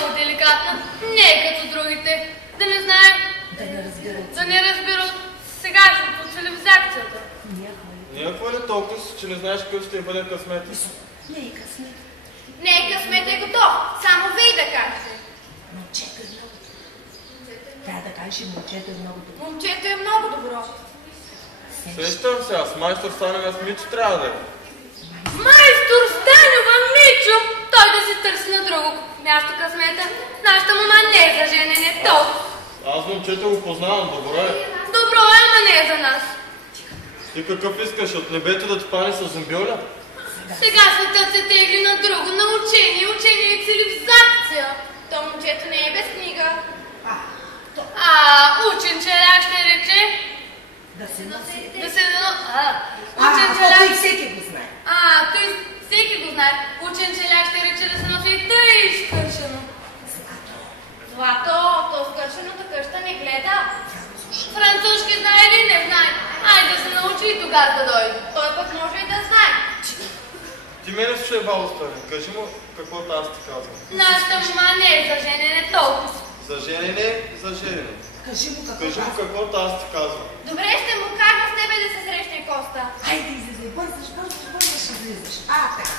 много деликатна. Не е като другите. Да не знае. Да не разберат сегашното цивилизацията. Някаква ли толкова, че не знаеш какъв ще бъде късмет? Не е късмет. Не е късмет, е готов. Само вие да кажете. Момчето е много добро. Трябва да кажеш, момчето е много добро. Момчето е много добро. Сещам се, аз майстор Станем, аз Мичо трябва да е. Майстор Станева, Мичо! Той да се търси на друго място късмета. Нашата мама не е за женене, толкова. Аз момчето го познавам, добро е. Добро е, ама не е за нас. Ти какъв искаш, от небето да ти пане с зомбиоля? Сега светът се тегли на друго, на учение, учение и цивилизация. То момчето не е без книга. Учен челяк ще рече. Да се носи. Учен челяк. Той всеки го знае. Той всеки го знае. Учен челяк ще рече да се носи тъй скършено. Злато, то скършената къща не гледа. Французски знае или не знае? Айде да се научи и тогава да дойде. Той пък може и да знае. Ти мене слушай, бабо Стане, кажи му каквото аз ти казвам. Нашата мама не е за женене толкова. За женене, за женене. Кажи му каквото аз ти казвам. Добре, ще му кажа с тебе да се срещне Коста. Айде, излизай, бързаш, излизаш. Така.